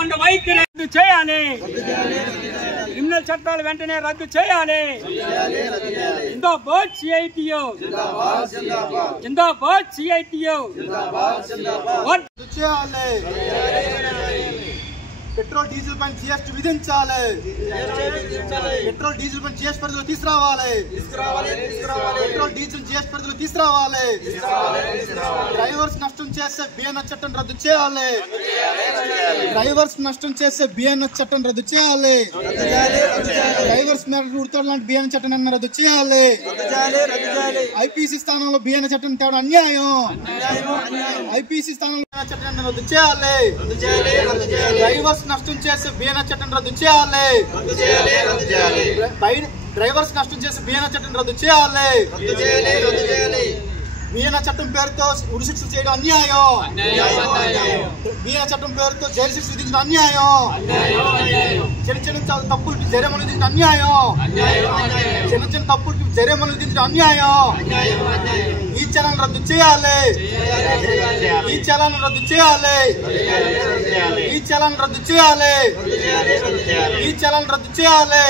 మొండ వైఖరి రద్దు చేయాలి. క్రిమినల్ చట్టాలు వెంటనే రద్దు చేయాలి. జిందాబాద్ సిఐటియు, జిందాబాద్ సిఐటియు. పెట్రోల్ డీజిల్ పైన జిఎస్టీ విధించాలి. పెట్రోల్ డీజిల్ పైన జిఎస్టీ పరిధిలో తీసుకురావాలి. పెట్రోల్ డీజిల్ జిఎస్టీ పరిధిలో తీసుకురావాలి. డ్రైవర్స్ నష్టం చేసే బిఎన్ఎస్ చట్టం రద్దు చేయాలి. డ్రైవర్స్ నష్టం చేసే బిఎన్ఎస్ చట్టం రద్దు చేయాలి. డ్రైవర్స్ ఉడతాడు లాంటి బిఎన్ఎస్ చట్టం రద్దు చేయాలి. ఐపీసీ స్థానంలో బిఎన్ఎస్ చట్టం తేవడం అన్యాయం. ఐపీసీ స్థానంలో చట్టం రద్దు చేయాలి. డ్రైవర్స్ నష్టం చేసే బిఎన్ఎస్ చట్టం రద్దు చేయాలి. డ్రైవర్స్ నష్టం చేసే బిఎన్ఎస్ చట్టం రద్దు చేయాలి. బిఎన్ఎస్ చట్టం పేరుతో ఉరి శిక్ష చేయడం అన్యాయం. బిఎన్ఎస్ చట్టం పేరుతో జైలు శిక్ష విధించడం అన్యాయం. చిన్న చిన్న తప్పులకి జరిమానాలు విధించడం అన్యాయం. చిన్న చిన్న తప్పులకి జరిమానాలు విధించడం అన్యాయం. ఈ చలాన్ రద్దు చేయాలి. ఈ చలాన్ రద్దు చేయాలి. ఈ చలాన్ రద్దు చేయాలి. ఈ చలాన్ రద్దు చేయాలి.